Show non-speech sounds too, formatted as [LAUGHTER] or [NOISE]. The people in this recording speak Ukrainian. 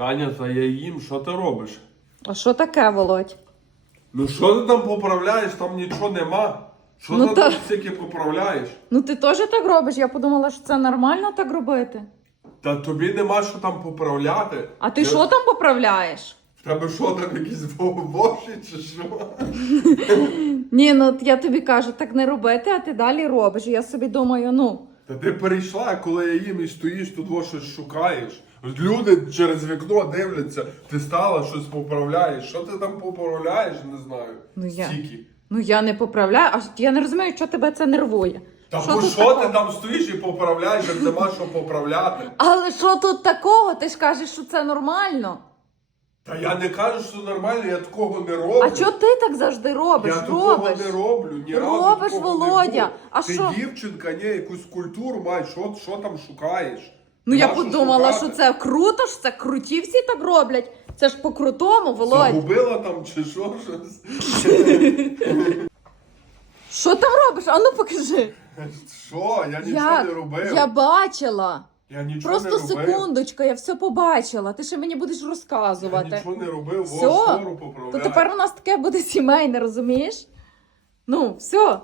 Таня, та я їм, що ти робиш? А що таке, Володь? Ну що ти там поправляєш, там нічого нема. Що Ну ти та- там стільки поправляєш? Ну ти теж так робиш? Я подумала, що це нормально так робити. Та тобі нема що там поправляти. А ти Я- що там поправляєш? В тебе що там якісь воші чи що? [LAUGHS] Ні, ну от я тобі кажу, так не робити, а ти далі робиш. І Я собі думаю, ну. Та ти перейшла, коли я їм і стоїш, тут щось шукаєш. Люди через вікно дивляться, ти стала, щось поправляєш. Що ти там поправляєш, не знаю. Ну, я- Стільки. Ну я не поправляю, а я не розумію, що тебе це нервує. Та Що бо що такого? ти там стоїш і поправляєш, як нема що поправляти? Але що тут такого? Ти ж кажеш, що це нормально. Та я не кажу, що нормально, я такого не роблю. А чого ти так завжди робиш? Я такого робиш. не роблю. Ні разу Робиш, такого не Володя. було. А ти що? дівчинка, ні, якусь культуру маєш, що, що там шукаєш? Ну я Нема що подумала, що шукати. це круто, що це круті всі так роблять. Це ж по-крутому, Володь. Загубила там чи що щось? Що там робиш? Ану покажи. Що? Я нічого не робив. я бачила. Я нічого Просто не робив. секундочка, я все побачила. Ти ще мені будеш розказувати. Я нічого не робив, Все? во штору То тепер у нас таке буде сімейне, розумієш? Ну, все.